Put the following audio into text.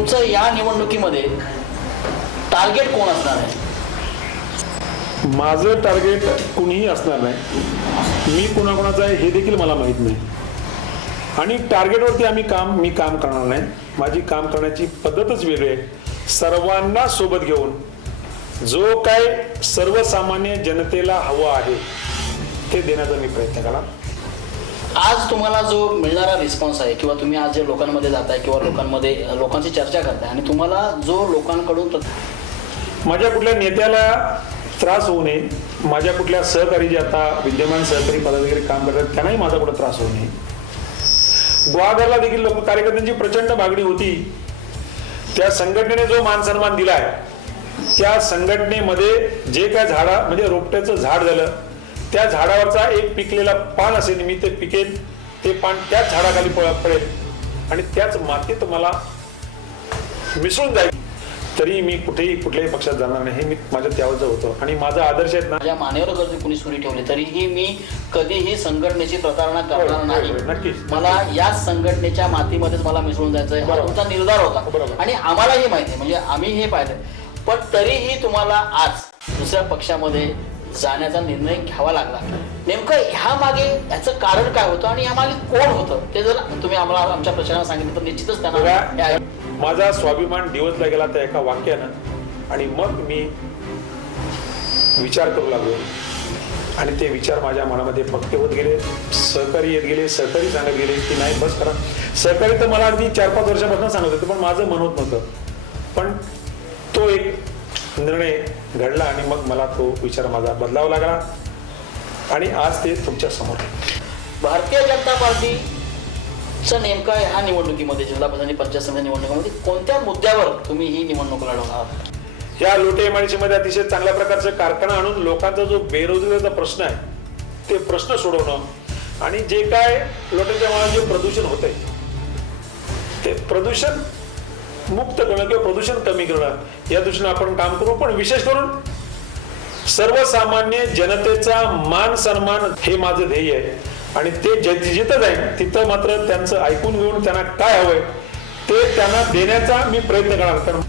तुमचं या निवडणुकीमध्ये टार्गेट कोण असणार आहे? माझं टार्गेट कुणीही असणार नाही. मी कुणाकुणाचं आहे हे देखील मला माहीत नाही. आणि टार्गेटवरती मी काम करणार नाही. माझी काम करण्याची पद्धतच वेगळी आहे. सर्वांना सोबत घेऊन जो काय सर्वसामान्य जनतेला हवं आहे ते देण्याचा मी प्रयत्न करणार. आज तुम्हाला जो मिळणारा रिस्पॉन्स आहे किंवा तुम्ही आज जे लोकांमध्ये जाताय किंवा लोकांची चर्चा करताय आणि तुम्हाला जो लोकांकडून माझ्या कुठल्या नेत्याला त्रास होऊ नये, माझ्या कुठल्या सहकारी जे आता विद्यमान सहकारी पदाधिकारी काम करतात त्यांनाही माझा कुठं त्रास होऊ नये. ग्वादरला देखील लोक कार्यकर्त्यांची प्रचंड मागणी होती. त्या संघटनेने जो मान सन्मान दिलाय त्या संघटनेमध्ये जे काय म्हणजे रोपट्याचं झाड झालं त्या झाडावरचा एक पिकलेला पान असेल मी ते पिकेल, ते पान त्याच झाडाखाली पडेल आणि त्याच मातीत मला मिसळून जाईल. तरी मी कुठल्याही पक्षात जाणार नाही. हे मी माझ्या त्यावरच होतो आणि माझा आदर्श आहे ना, माझ्या मानेवर जर कुणी सुरी ठेवली तरीही मी कधीही संघटनेची प्रतारणा करणार नाही. नक्कीच मला या संघटनेच्या मातीमध्येच मला मिसळून जायचंय हा तुमचा निर्धार होता आणि आम्हालाही माहिती आहे, म्हणजे आम्ही हे पाहिलं. पण तरीही तुम्हाला आज दुसऱ्या पक्षामध्ये जाण्याचा निर्णय घ्यावा लागला. नेमकं ह्या मागे याचं कारण काय होतं आणि ह्या मागे कोण होतं ते जर तुम्ही आम्हाला आमच्या प्रचारात सांगितलं तर निश्चितच त्यांना माझा स्वाभिमान डिवचला गेला त्या एका वाक्यानं आणि मग मी विचार करू लागलो आणि ते विचार माझ्या मनामध्ये पक्के होत गेले. सहकारी येत गेले, सहकारी सांगत गेले की नाही बस करा. सहकारी तर मला अगदी 4-5 वर्षापासून सांगत होते पण माझं मन होत नव्हतं. पण तो एक निर्णय घडला आणि मग मला तो विचार माझा बदलावा लागला आणि आज ते तुमच्या समोर. भारतीय जनता पार्टीच्या नेमका ह्या निवडणुकीमध्ये जिल्हा परिषद पंचायत समिती निवडणुकीमध्ये कोणत्या मुद्द्यावर तुम्ही ही निवडणूक लढवणार? या लोटे एमआयडीसीमध्ये अतिशय चांगल्या प्रकारचं कारखाना आणून लोकांचा जो बेरोजगारीचा प्रश्न आहे ते प्रश्न सोडवणं आणि जे काय लोट्याच्या मनात जे प्रदूषण होतंय ते प्रदूषण मुक्त करणं किंवा प्रदूषण कमी करणं या दृष्टीने आपण काम करू. पण विशेष करून सर्वसामान्य जनतेचा मान सन्मान हे माझं ध्येय आहे आणि ते जिथं जाईल तिथं मात्र त्यांचं ऐकून घेऊन त्यांना काय हवंय ते त्यांना देण्याचा मी प्रयत्न करणार.